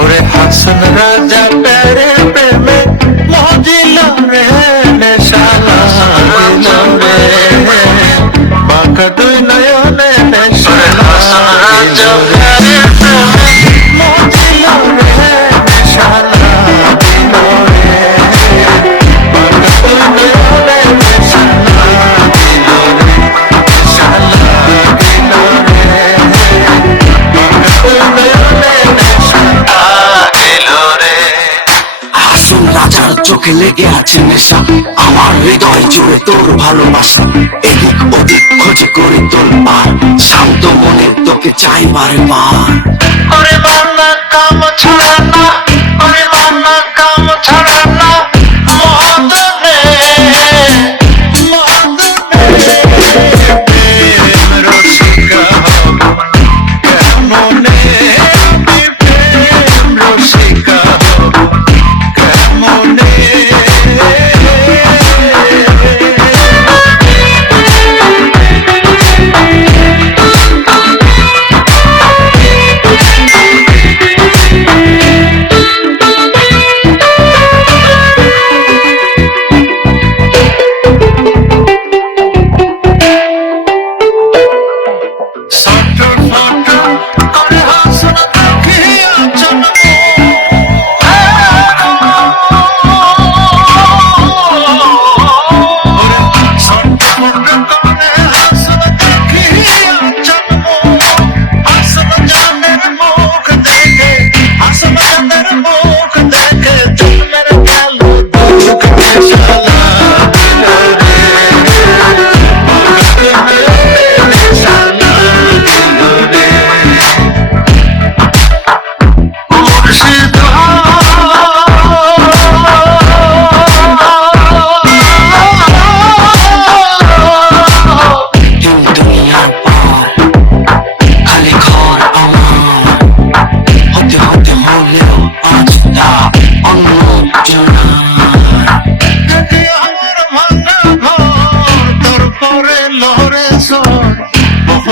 ওরে হাসন রাজা প্যারে প্রেম চোখে লেগে আছে নেশা, আমার হৃদয় জুড়ে তোর ভালোবাসা। এদিক ওদিক খোঁজে করি তোর পার, শান্ত মনে তোকে চাই বারে মা ওরে বাংলা কাম না।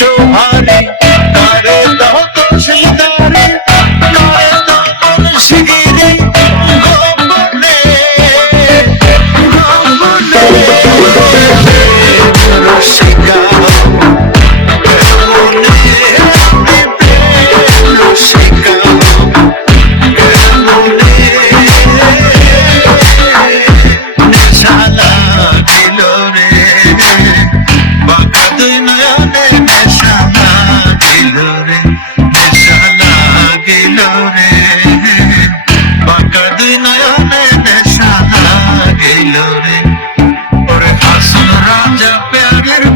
জোহারে তারে get it.